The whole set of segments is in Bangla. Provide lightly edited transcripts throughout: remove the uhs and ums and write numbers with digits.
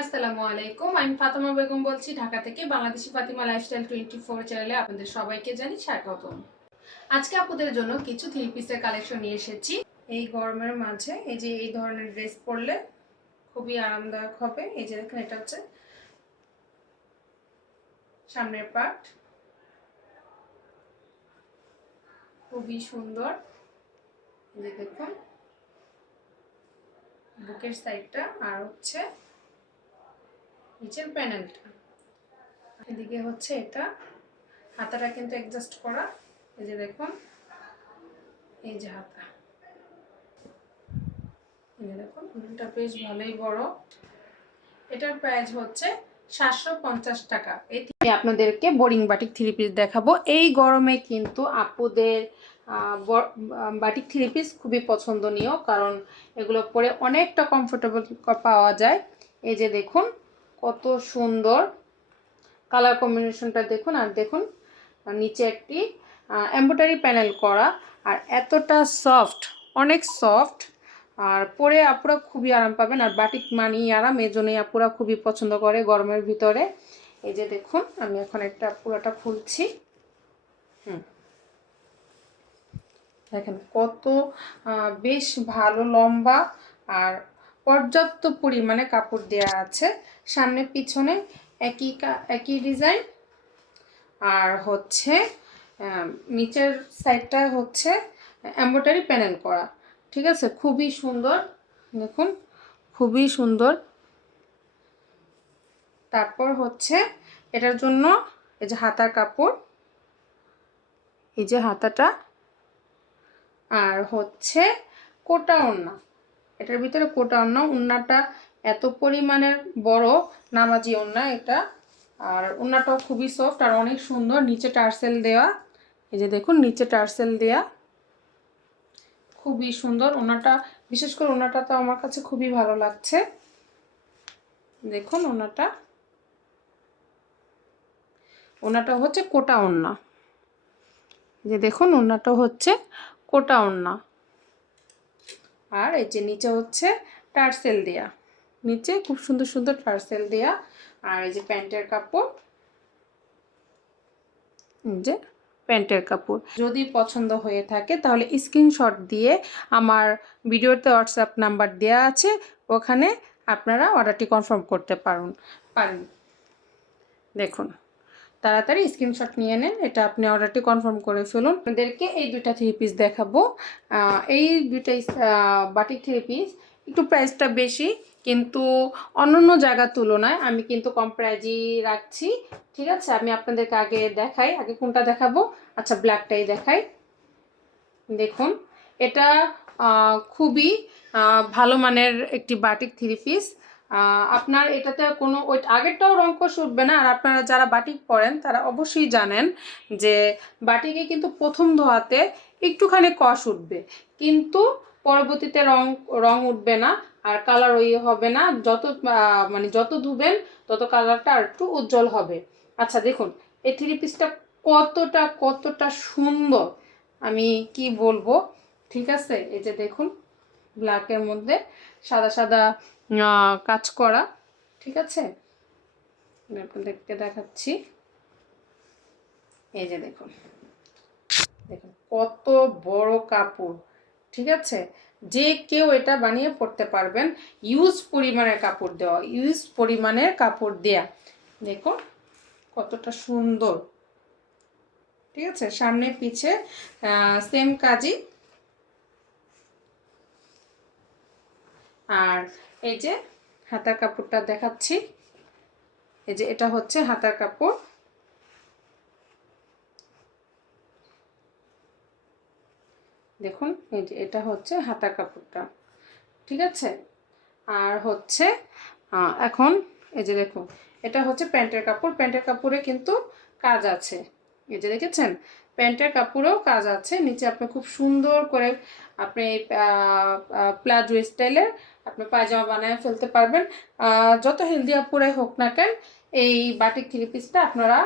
আসসালামু আলাইকুম, আমি ফাতেমা বেগম বলছি ঢাকা থেকে। বাংলাদেশি ফাতিমা লাইফস্টাইল 24 চ্যানেলে আপনাদের সবাইকে জানি স্বাগতম। আজকে আপনাদের জন্য কিছু থ্রি পিসের কালেকশন নিয়ে এসেছি। এই গরমের মাঝে এই যে এই ধরনের ড্রেস পরলে খুবই আরামদায়ক হবে। এই যে দেখেন, এটা হচ্ছে সামনের পার্ট, খুবই সুন্দর। এই যে দেখুন বুকের সাইডটা, আর হচ্ছে নিচের প্যানেলটা। এদিকে হচ্ছে এটা হাতাটা কিন্তু অ্যাডজাস্ট করা। এই যে দেখুন, এই যে হাতা, দেখুন উলটা বেশ ভালোই বড়। এটার প্রাইস হচ্ছে 750 টাকা। আমি আপনাদেরকে বোরিং বাটিক থ্রি পিস দেখাবো। এই গরমে কিন্তু আপুদের বাটিক থ্রি পিস খুবই পছন্দনীয়, কারণ এগুলো পরে অনেকটা কমফোর্টেবল পাওয়া যায়। এই যে দেখুন কত সুন্দর কালার কম্বিনেশনটা দেখুন, আর দেখুন নিচে একটি এমব্রয়ডারি প্যানেল করা, আর এতটা সফট, অনেক সফট, আর পরে আপুরা খুবই আরাম পাবেন। আর বাটিক মানি আরাম, এই জন্যই আপুরা খুবই পছন্দ করে গরমের ভিতরে। এই যে দেখুন আমি এখন একটা পুরোটা খুলছি। দেখেন কত বেশ ভালো লম্বা, আর পর্যাপ্ত পরিমাণে কাপড় দেওয়া আছে। সামনে পিছনে একই ডিজাইন, আর হচ্ছে নিচের সাইডটা হচ্ছে এমব্রয়ডারি প্যানেল করা। ঠিক আছে, খুবই সুন্দর, দেখুন খুবই সুন্দর। তারপর হচ্ছে এটার জন্য এই যে হাতার কাপড়, এই যে হাতাটা, আর হচ্ছে কোটা ওড়না। এটার ভিতরে কোটা ওড়না, ওড়নাটা এত পরিমাণের বড়, নামাজি ওড়না এটা। আর ওড়নাটাও খুবই সফট আর অনেক সুন্দর, নিচে টার্সেল দেওয়া। এই যে দেখুন নিচে টার্সেল দেওয়া, খুবই সুন্দর ওড়নাটা। বিশেষ করে ওড়নাটা তো আমার কাছে খুবই ভালো লাগছে। দেখুন ওড়নাটা হচ্ছে কোটা ওড়না। যে দেখুন ওড়নাটা হচ্ছে কোটা ওড়না, আর এই যে নিচে হচ্ছে টার্সেল দেয়া, নিচে খুব সুন্দর সুন্দর টার্সেল দেয়া। আর এই যে প্যান্টের কাপড়, যে প্যান্টের কাপড়। যদি পছন্দ হয়ে থাকে তাহলে স্ক্রিনশট দিয়ে আমার ভিডিওতে হোয়াটসঅ্যাপ নাম্বার দেওয়া আছে, ওখানে আপনারা অর্ডারটি কনফার্ম করতে পারেন। দেখুন তাড়াতাড়ি স্ক্রিনশট নিয়ে নেন, এটা আপনি অর্ডারটি কনফার্ম করে ফেলুন। আপনাদেরকে এই দুইটা থ্রি পিস দেখাবো। এই দুইটাই বাটিক থ্রি পিস একটু প্রাইসটা বেশি, কিন্তু অন্যান্য জায়গার তুলনায় আমি কিন্তু কম প্রাইজই রাখছি। ঠিক আছে, আমি আপনাদেরকে আগে দেখাই, আগে কোনটা দেখাবো, আচ্ছা ব্ল্যাকটাই দেখাই। দেখুন এটা খুবই ভালো মানের একটি বাটিক থ্রি পিস। আপনার এটাতে কোনো ওই আগেরটাও রঙকশ উঠবে না। আর আপনারা যারা বাটিক পরেন তারা অবশ্যই জানেন যে বাটিকে কিন্তু প্রথম ধোয়াতে একটুখানি কষ উঠবে, কিন্তু পরবর্তীতে রং উঠবে না, আর কালার ওই হবে না। মানে যত ধুবেন তত কালারটা আর একটু উজ্জ্বল হবে। আচ্ছা দেখুন এই থ্রি পিসটা কতটা কতটা সুন্দর, আমি কি বলবো। ঠিক আছে, এই যে দেখুন ব্ল্যাকের মধ্যে সাদা সাদা কাজ করা। ঠিক আছে, আপনাদেরকে দেখাচ্ছি। এই যে দেখুন, দেখুন কত বড় কাপড়। ঠিক আছে, যে কেউ এটা বানিয়ে পড়তে পারবেন। ইউজ পরিমাণের কাপড় দেওয়া, ইউজ পরিমাণের কাপড় দেয়া। দেখুন কতটা সুন্দর। ঠিক আছে, সামনে পিছে সেম কাজই। আর এই যে হাতার কাপড়টা দেখাচ্ছি। এই যে এটা হচ্ছে হাতার কাপড়। দেখুন এই যে এটা হচ্ছে হাতার কাপড়টা। ঠিক আছে, আর হচ্ছে এখন এই যে দেখুন এটা হচ্ছে প্যান্টের কাপড়। প্যান্টের কাপড়ে কিন্তু কাজ আছে, এই যে দেখেছেন প্যান্টের কাপড়েও কাজ আছে। নিচে আপনি খুব সুন্দর করে আপনি প্লাজো স্টাইলের আপনি পায়জামা বানিয়ে ফেলতে পারবেন। যত হেলদি আপুরাই হোক না কেন এই বাটিক থ্রি পিসটা আপনারা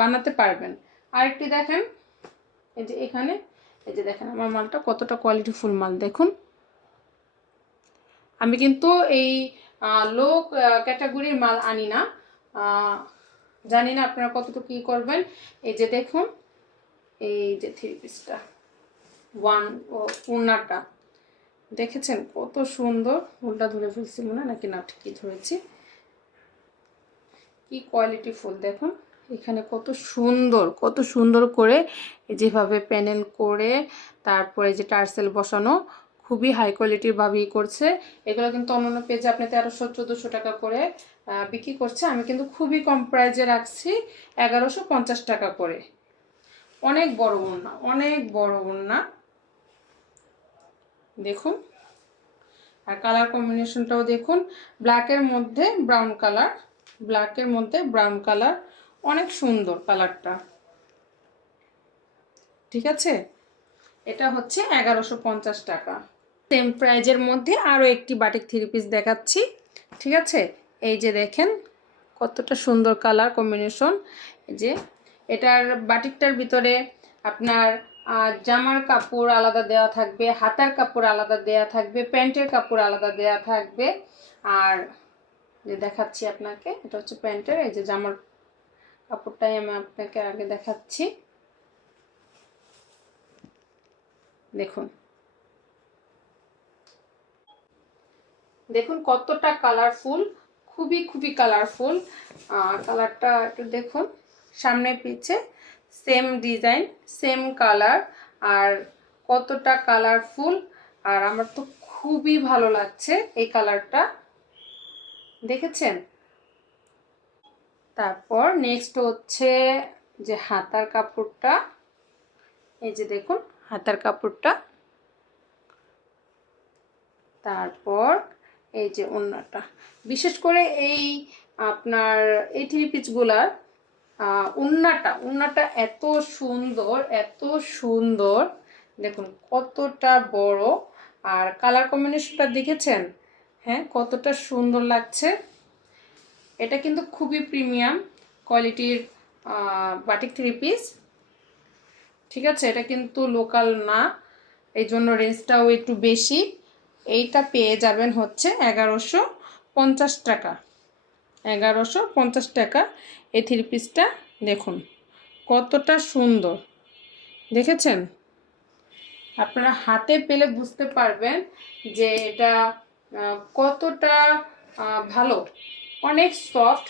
বানাতে পারবেন। আরেকটি দেখেন, এই যে এখানে এই যে দেখেন আমার মালটা কতটা কোয়ালিটিফুল মাল। দেখুন আমি কিন্তু এই লো ক্যাটাগরির মাল আনি না। জানি না আপনারা কতটুকু কী করবেন। এই যে দেখুন, এই যে থ্রি পিসটা ওড়নাটা দেখেছেন কত সুন্দর। উল্টা ধরে ফেলছি মনে হয়, নাকি না ঠিকই ধরেছি। কি কোয়ালিটি ফুল দেখুন, এখানে কত সুন্দর করে যেভাবে প্যানেল করে তারপরে যে টার্সেল বসানো, খুবই হাই কোয়ালিটির ভাবেই করছে। এগুলো কিন্তু অন্যান্য পেজে আপনি 1300-1400 টাকা করে বিক্রি করছে। আমি কিন্তু খুবই কম প্রাইজে রাখছি 1150 টাকা করে। অনেক বড় ওড়না, অনেক বড় ওড়না দেখুন। আর কালার কম্বিনেশনটাও দেখুন, ব্ল্যাকের মধ্যে ব্রাউন কালার, ব্ল্যাকের মধ্যে ব্রাউন কালার, অনেক সুন্দর কালারটা। ঠিক আছে, এটা হচ্ছে 1150 টাকা। সেম প্রাইজের মধ্যে আরও একটি বাটিক থ্রি পিস দেখাচ্ছি। ঠিক আছে, এই যে দেখেন কতটা সুন্দর কালার কম্বিনেশন। এই যে এটার বাটিকটার ভিতরে আপনার জামার কাপড় আলাদা দেওয়া থাকবে, হাতার কাপড় আলাদা দেওয়া থাকবে, প্যান্টের কাপড় আলাদা দেওয়া থাকবে। আর যে দেখাচ্ছি আপনাকে, এটা হচ্ছে প্যান্টের, এই যে জামার কাপড়টাই আমি আপনাকে আগে দেখাচ্ছি। দেখুন দেখুন কতটা কালারফুল, খুবই কালারফুল। কালারটা একটু দেখুন, সামনে পিছে সেম ডিজাইন, সেম কালার, আর কতটা কালারফুল। আর আমার তো খুবই ভালো লাগছে এই কালারটা, দেখেছেন। তারপর নেক্সট হচ্ছে যে হাতার কাপড়টা, এই যে দেখুন হাতার কাপড়টা। তারপর এই যে ওড়নাটা, বিশেষ করে এই আপনার এই থ্রি পিসগুলার ওড়নাটা এত সুন্দর, এত সুন্দর। দেখুন কতটা বড়, আর কালার কম্বিনেশনটা দেখেছেন, হ্যাঁ কতটা সুন্দর লাগছে। এটা কিন্তু খুবই প্রিমিয়াম কোয়ালিটির বাটিক থ্রি পিস। ঠিক আছে, এটা কিন্তু লোকাল না, এই জন্য রেঞ্জটাও একটু বেশি। এইটা পেয়ে যাবেন হচ্ছে 1150 টাকা। 1150 টাকা এই থ্রি পিসটা। দেখুন কতটা সুন্দর, দেখেছেন। আপনারা হাতে পেলে বুঝতে পারবেন যে এটা কতটা ভালো। অনেক সফট,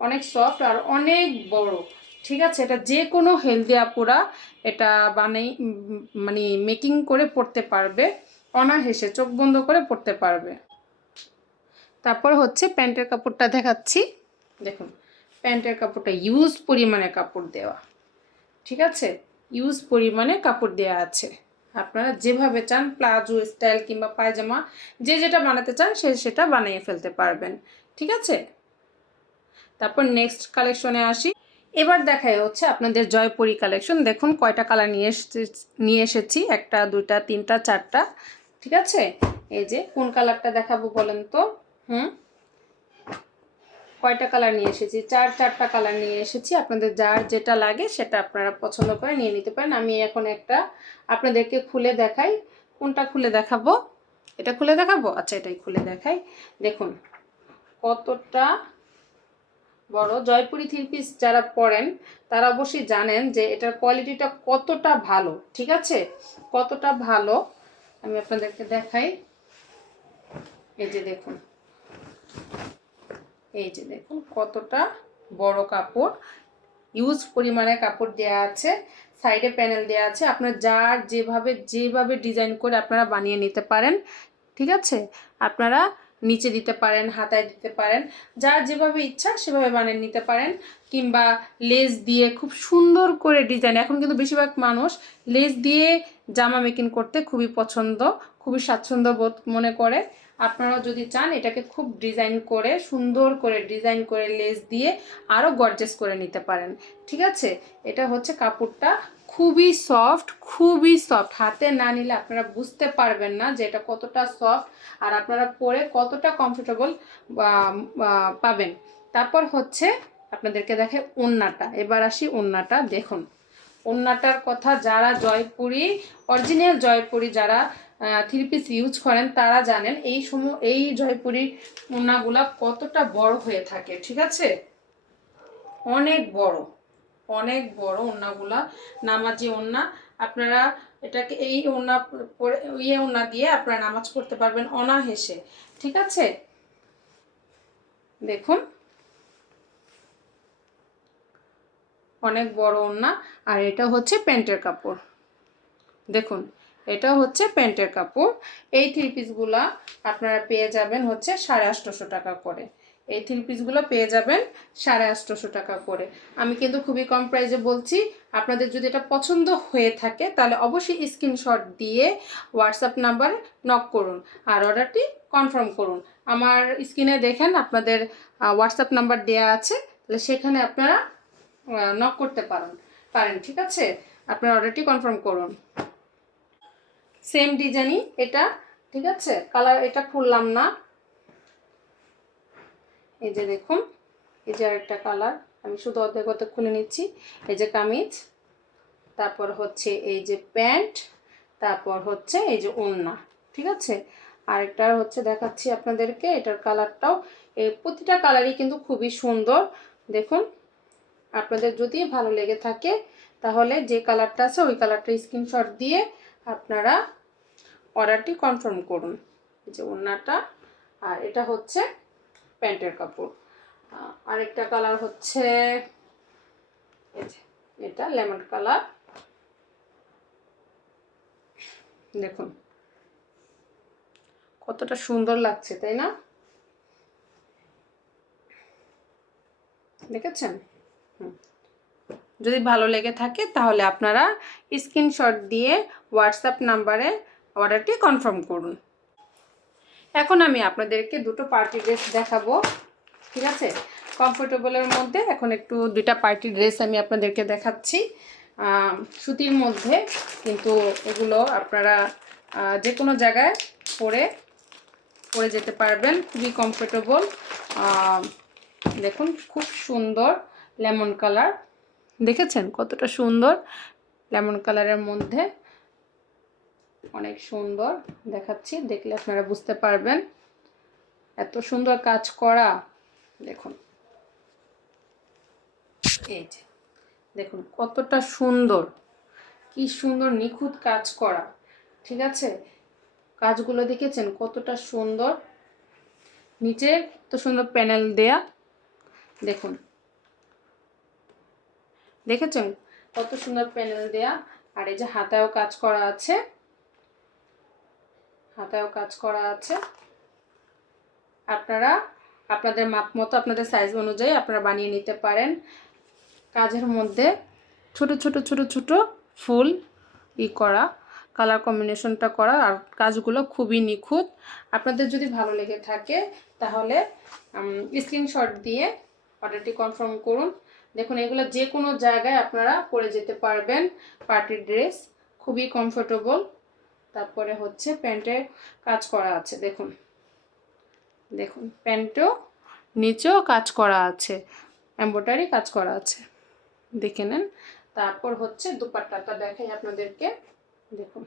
অনেক সফট আর অনেক বড়। ঠিক আছে, এটা যে কোনো হেলদি আপুরা এটা মানে মেকিং করে পড়তে পারবে, অনায়াসে চোখ বন্ধ করে পড়তে পারবে। তারপর হচ্ছে প্যান্টের কাপড়টা দেখাচ্ছি। দেখুন প্যান্টের কাপড়টা ইউজ পরিমাণে কাপড় দেওয়া। ঠিক আছে, ইউজ পরিমাণে কাপড় দেওয়া আছে। আপনারা যেভাবে চান প্লাজো স্টাইল কিংবা পায়জামা, যে যেটা বানাতে চান সেটা বানিয়ে ফেলতে পারবেন। ঠিক আছে, তারপর নেক্সট কালেকশনে আসি। এবার দেখাই হচ্ছে আপনাদের জয়পুরি কালেকশন। দেখুন কয়টা কালার নিয়ে এসেছি, একটা দুইটা তিনটা চারটা। ঠিক আছে, এই যে কোন কালারটা দেখাবো বলেন তো। কয়টা কালার নিয়ে এসেছি, চারটা কালার নিয়ে এসেছি। আপনাদের যার যেটা লাগে সেটা আপনারা পছন্দ করে নিয়ে নিতে পারেন। আমি এখন একটা আপনাদেরকে খুলে দেখাই। কোনটা খুলে দেখাবো, এটা খুলে দেখাবো, আচ্ছা এটাই খুলে দেখাই। দেখুন কতটা বড়। জয়পুরি থ্রি পিস যারা পরেন তারা অবশ্যই জানেন যে এটার কোয়ালিটিটা কতটা ভালো। ঠিক আছে, কতটা ভালো আমি আপনাদেরকে দেখাই। এই যে দেখুন, এই যে দেখুন কতটা বড় কাপড়, ইউজ পরিমাণে কাপড় দেওয়া আছে, সাইডে প্যানেল দেওয়া আছে। আপনার যার যেভাবে ডিজাইন করে আপনারা বানিয়ে নিতে পারেন। ঠিক আছে, আপনারা নিচে দিতে পারেন, হাতায় দিতে পারেন, যার যেভাবে ইচ্ছা সেভাবে বানিয়ে নিতে পারেন। কিংবা লেস দিয়ে খুব সুন্দর করে ডিজাইন, এখন কিন্তু বেশিরভাগ মানুষ লেস দিয়ে জামা মেকিং করতে খুবই পছন্দ, খুবই স্বাচ্ছন্দ্য বোধ মনে করে। আপনারাও যদি চান এটাকে খুব ডিজাইন করে, সুন্দর করে ডিজাইন করে লেস দিয়ে আরও গর্জেস করে নিতে পারেন। ঠিক আছে, এটা হচ্ছে কাপড়টা খুবই সফট, খুবই সফট। হাতে না নিলে আপনারা বুঝতে পারবেন না যে এটা কতটা সফট, আর আপনারা পরে কতটা কমফোর্টেবল পাবেন। তারপর হচ্ছে আপনাদেরকে দেখে ওড়নাটা। এবার আসি ওড়নাটা। দেখুন ওড়নাটার কথা, যারা জয়পুরি অরিজিনাল জয়পুরি যারা থ্রি পিস ইউজ করেন তারা জানেন এই জয়পুরি ওড়নাগুলা কতটা বড় হয়ে থাকে, ঠিক আছে? অনেক বড়, অনেক বড় ওড়নাগুলা, নামাজি ওড়না। আপনারা এটাকে এই ওড়না পরে ওড়না দিয়ে আপনারা নামাজ পড়তে পারবেন অনায়াসে, ঠিক আছে? দেখুন অনেক বড় ওড়না। আর এটা হচ্ছে প্যান্টের কাপড়, দেখুন এটা হচ্ছে প্যান্টের কাপড়। এই থ্রি পিসগুলা আপনারা পেয়ে যাবেন হচ্ছে 850 টাকা করে। এই থ্রি পিসগুলো পেয়ে যাবেন 850 টাকা করে। আমি কিন্তু খুবই কম প্রাইসে বলছি। আপনাদের যদি এটা পছন্দ হয়ে থাকে তাহলে অবশ্যই স্ক্রিনশট দিয়ে হোয়াটসঅ্যাপ নাম্বারে নক করুন আর অর্ডারটি কনফার্ম করুন। আমার স্ক্রিনে দেখেন আপনাদের হোয়াটসঅ্যাপ নাম্বার দেওয়া আছে, তাহলে সেখানে আপনারা নক করতে পারেন, ঠিক আছে? আপনার অর্ডারটি কনফার্ম করুন। সেম ডিজাইনই এটা, ঠিক আছে? কালার এটা খুললাম না, এই যে দেখুন, এই যে আরেকটা কালার, আমি শুধু অর্ধেক অর্ধেক খুলে নিচ্ছি। এই যে কামিজ, তারপর হচ্ছে এই যে প্যান্ট, তারপর হচ্ছে এই যে ওড়না, ঠিক আছে? আরেকটা হচ্ছে দেখাচ্ছি আপনাদেরকে, এটার কালারটাও, এই প্রতিটা কালারই কিন্তু খুবই সুন্দর। দেখুন আপনাদের যদি ভালো লেগে থাকে তাহলে যে কালারটা আছে ওই কালারটা স্ক্রিনশট দিয়ে আপনারা অর্ডারটি কনফার্ম করুন। এই যে ওড়নাটা, আর এটা হচ্ছে প্যান্টের কাপড়। আরেকটা কালার হচ্ছে এটা লেমন কালার, দেখুন কতটা সুন্দর লাগছে, তাই না? দেখেছেন? যদি ভালো লেগে থাকে তাহলে আপনারা স্ক্রিনশট দিয়ে হোয়াটসঅ্যাপ নাম্বারে অর্ডারটি কনফার্ম করুন। এখন আমি আপনাদেরকে দুটো পার্টি ড্রেস দেখাবো, ঠিক আছে? কমফোর্টেবলের মধ্যে এখন একটু দুইটা পার্টি ড্রেস আমি আপনাদেরকে দেখাচ্ছি, সুতির মধ্যে, কিন্তু এগুলো আপনারা যে কোনো জায়গায় পরে যেতে পারবেন, খুবই কমফোর্টেবল। দেখুন খুব সুন্দর লেমন কালার, দেখেছেন কতটা সুন্দর লেমন কালারের মধ্যে, অনেক সুন্দর দেখাচ্ছি, দেখলে আপনারা বুঝতে পারবেন এত সুন্দর কাজ করা। দেখুন এই যে দেখুন কতটা সুন্দর, কি সুন্দর নিখুঁত কাজ করা, ঠিক আছে? কাজগুলো দেখেছেন কতটা সুন্দর, নিচে কত সুন্দর প্যানেল দেয়া, দেখুন দেখেছেন কত সুন্দর প্যানেল দেয়া। আর এই যে হাতায়ও কাজ করা আছে, হাতায়ও কাজ করা আছে। আপনারা আপনাদের মাপ মতো আপনাদের সাইজ অনুযায়ী আপনারা বানিয়ে নিতে পারেন। কাজের মধ্যে ছোট ছোট ছোট ছোট ফুল করা, কালার কম্বিনেশনটা করা, আর কাজগুলো খুবই নিখুঁত। আপনাদের যদি ভালো লেগে থাকে তাহলে স্ক্রিনশট দিয়ে অর্ডারটি কনফার্ম করুন। দেখুন এগুলো যে কোনো জায়গায় আপনারা পরে যেতে পারবেন, পার্টি ড্রেস, খুবই কমফোর্টেবল। তারপরে হচ্ছে প্যান্টে কাজ করা আছে, দেখুন দেখুন প্যান্টেও নিচেও কাজ করা আছে, এমব্রয়ডারি কাজ করা আছে, দেখে নেন। তারপর হচ্ছে দুপাট্টাটা দেখাই আপনাদেরকে, দেখুন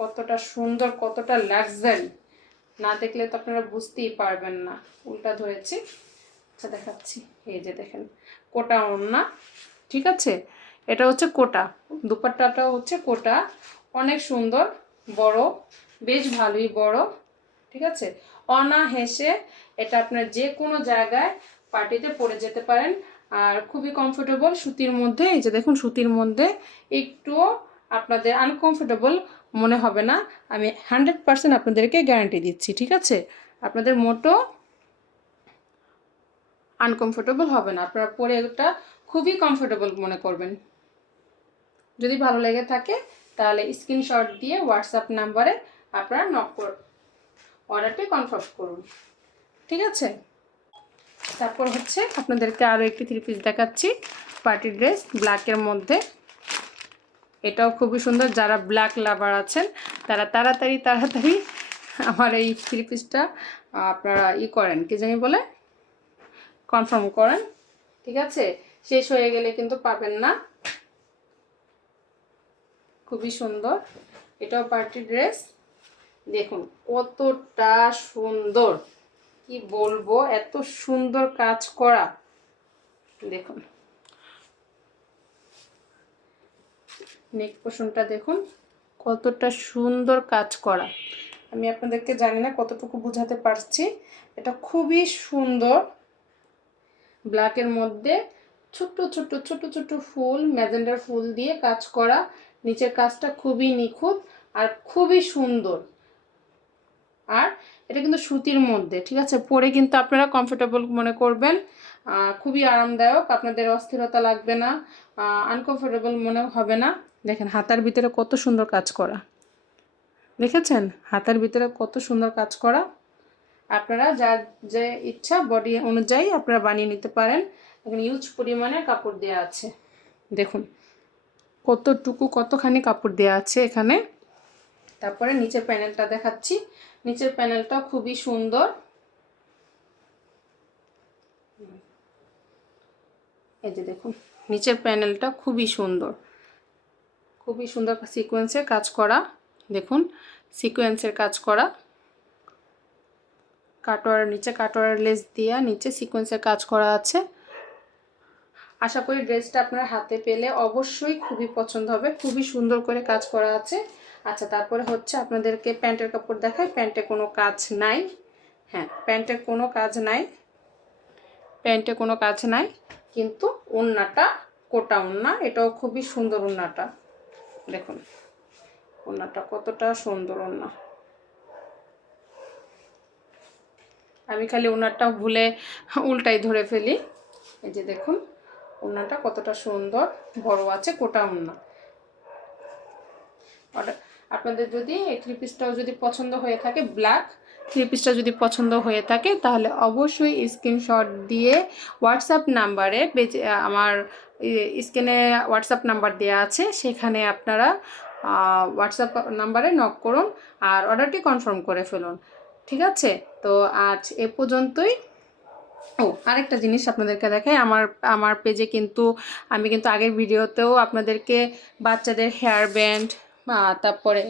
কতটা সুন্দর, কতটা লাক্সারি, না দেখলে তো আপনারা বুঝতেই পারবেন না। উল্টা ধরেছি, আচ্ছা দেখাচ্ছি, এই যে দেখেন কোটা ওড়না, ঠিক আছে? এটা হচ্ছে কোটা, দুপাট্টাটাও হচ্ছে কোটা, অনেক সুন্দর, বড়, বেশ ভালোই বড়, ঠিক আছে? অনায়াসে এটা আপনার যে কোনো জায়গায় পার্টিতে পরে যেতে পারেন, আর খুবই কমফোর্টেবল সুতির মধ্যে। এই যে দেখুন সুতির মধ্যে একটুও আপনাদের আনকমফোর্টেবল মনে হবে না, আমি 100% আপনাদেরকে গ্যারান্টি দিচ্ছি, ঠিক আছে? আপনাদের মোটো আনকমফোর্টেবল হবে না, আপনারা পরে এটা খুবই কমফোর্টেবল মনে করবেন। যদি ভালো লেগে থাকে তাহলে স্ক্রিনশট দিয়ে হোয়াটসঅ্যাপ নাম্বারে আপনারা অর্ডারটি কনফার্ম করুন, ঠিক আছে? তারপর হচ্ছে আপনাদেরকে আরও একটি থ্রি পিস দেখাচ্ছি, পার্টি ড্রেস ব্ল্যাকের মধ্যে। এটাও খুবই সুন্দর, যারা ব্ল্যাক লাভার আছেন তারা তাড়াতাড়ি আমার এই থ্রি পিসটা আপনারা করেন, কি জানি বলে, কনফার্ম করেন, ঠিক আছে? শেষ হয়ে গেলে কিন্তু পাবেন না। খুবই সুন্দর, এটাও পার্টি ড্রেস, দেখুন কতটা সুন্দর, কি বলবো, এত সুন্দর কাজ করা। দেখুন নেক পোর্শনটা দেখুন কতটা সুন্দর কাজ করা। আমি আপনাদেরকে জানি না কতটুকু বোঝাতে পারছি। এটা খুবই সুন্দর, ব্ল্যাকের মধ্যে ছোট্ট ছোট্ট ছোট ছোট ফুল, ম্যাজেন্ডার ফুল দিয়ে কাজ করা। নিচের কাজটা খুবই নিখুঁত আর খুবই সুন্দর। আর এটা কিন্তু সুতির মধ্যে, ঠিক আছে, পরে কিন্তু আপনারা কমফোর্টেবল মনে করবেন, খুবই আরামদায়ক, আপনাদের অস্থিরতা লাগবে না, আনকমফোর্টেবল মনে হবে না। দেখেন হাতার ভিতরে কত সুন্দর কাজ করা, দেখেছেন হাতার ভিতরে কত সুন্দর কাজ করা। আপনারা যার যে ইচ্ছা বডি অনুযায়ী আপনারা বানিয়ে নিতে পারেন। এখানে ইউজ পরিমাণে কাপড় দেওয়া আছে, দেখুন কতটুকু কতখানি কাপড় দেওয়া আছে এখানে। তারপরে নিচের প্যানেলটা দেখাচ্ছি। নিচের প্যানেলটা খুবই সুন্দর, এই যে দেখুন নিচের প্যানেলটা খুবই সুন্দর, খুবই সুন্দর সিকোয়েন্সের কাজ করা। দেখুন সিকোয়েন্সের কাজ করা, কাটোয়ার নিচে কাটোয়ার লেস দিয়া নিচে সিকোয়েন্সের কাজ করা আছে। আশা করি ড্রেসটা আপনার হাতে পেলে অবশ্যই খুবই পছন্দ হবে, খুবই সুন্দর করে কাজ করা আছে। আচ্ছা তারপরে হচ্ছে আপনাদেরকে প্যান্টের কাপড় দেখাই। প্যান্টে কোনো কাজ নাই, হ্যাঁ প্যান্টের কোনো কাজ নাই, প্যান্টে কোনো কাজ নাই, কিন্তু ওড়নাটা কোটা ওড়না, এটাও খুবই সুন্দর ওড়নাটা। দেখুন ওড়নাটা কতটা সুন্দর ওড়না। আমি খালি ওড়নাটা ভুলে উল্টাই ধরে ফেলি। এই যে দেখুন ওড়নাটা কতটা সুন্দর, বড় আছে, কোটা ওড়না। আপনাদের যদি এই থ্রি পিসটাও যদি পছন্দ হয়ে থাকে, ব্ল্যাক থ্রি পিসটা যদি পছন্দ হয়ে থাকে, তাহলে অবশ্যই স্ক্রিনশট দিয়ে হোয়াটসঅ্যাপ নাম্বারে, আমার স্ক্রিনে হোয়াটসঅ্যাপ নাম্বার দেওয়া আছে, সেখানে আপনারা হোয়াটসঅ্যাপ নাম্বারে নক করুন আর অর্ডারটি কনফার্ম করে ফেলুন, ঠিক আছে। তো আজ এ পর্যন্তই। ও আরেকটা জিনিস আপনাদেরকে দেখাই, আমার পেজে কিন্তু আমি কিন্তু আগের ভিডিওতেও আপনাদেরকে বাচ্চাদের হেয়ার ব্যান্ড, তারপরে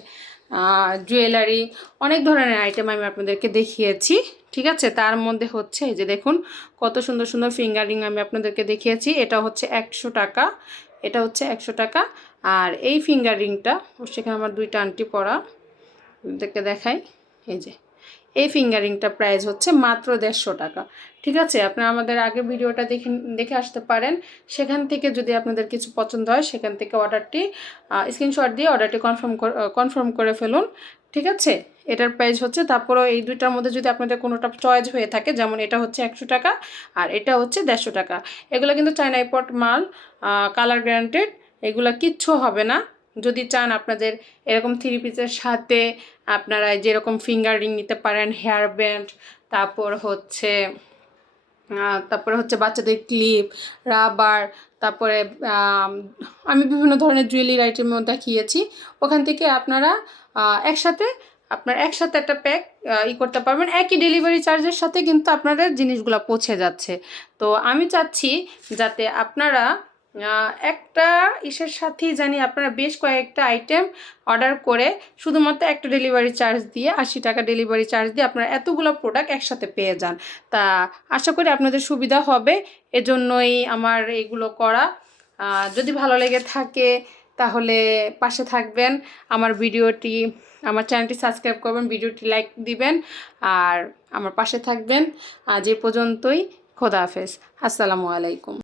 জুয়েলারি, অনেক ধরনের আইটেম আমি আপনাদেরকে দেখিয়েছি, ঠিক আছে। তার মধ্যে হচ্ছে এই যে দেখুন কত সুন্দর সুন্দর ফিঙ্গারিং আমি আপনাদেরকে দেখিয়েছি। এটা হচ্ছে 100 টাকা, এটা হচ্ছে 100 টাকা। আর এই ফিঙ্গারিংটা সেখানে আমার দুইটা আংটি পরা দেখতে দেখাই, এই যে এই ফিঙ্গারিংটা প্রাইস হচ্ছে মাত্র 150 টাকা, ঠিক আছে। আপনারা আমাদের আগের ভিডিওটা দেখে আসতে পারেন, সেখান থেকে যদি আপনাদের কিছু পছন্দ হয় সেখান থেকে অর্ডারটি স্ক্রিনশট দিয়ে অর্ডারটি কনফার্ম করে ফেলুন, ঠিক আছে। এটার প্রাইস হচ্ছে, তারপরেও এই দুইটার মধ্যে যদি আপনাদের কোনোটা চয়েস হয়ে থাকে, যেমন এটা হচ্ছে 100 টাকা আর এটা হচ্ছে 150 টাকা, এগুলো কিন্তু চায়না ইম্পোর্ট মাল, কালার গ্যারান্টেড, এগুলো কিচ্ছু হবে না। যদি চান আপনাদের এরকম থ্রি পিসের সাথে আপনারা যেরকম ফিঙ্গার রিং নিতে পারেন, হেয়ার ব্যান্ড, তারপরে হচ্ছে বাচ্চাদের ক্লিপ, রাবার, তারপরে আমি বিভিন্ন ধরনের জুয়েলারি আইটেমও দেখিয়েছি। ওখান থেকে আপনারা একসাথে একটা প্যাক করতে পারবেন, একই ডেলিভারি চার্জের সাথে কিন্তু আপনাদের জিনিসগুলো পৌঁছে যাচ্ছে। তো আমি চাচ্ছি যাতে আপনারা একটা ইসের সাথেই জানি আপনারা বেশ কয়েকটা আইটেম অর্ডার করে শুধুমাত্র একটা ডেলিভারি চার্জ দিয়ে, 80 টাকা ডেলিভারি চার্জ দিয়ে আপনারা এতগুলো প্রোডাক্ট একসাথে পেয়ে যান। তা আশা করি আপনাদের সুবিধা হবে, এজন্যই আমার এগুলো করা। যদি ভালো লেগে থাকে তাহলে পাশে থাকবেন, আমার চ্যানেলটি সাবস্ক্রাইব করবেন, ভিডিওটি লাইক দিবেন আর আমার পাশে থাকবেন। আজ এ পর্যন্তই, খোদা হাফেজ, আসসালামু আলাইকুম।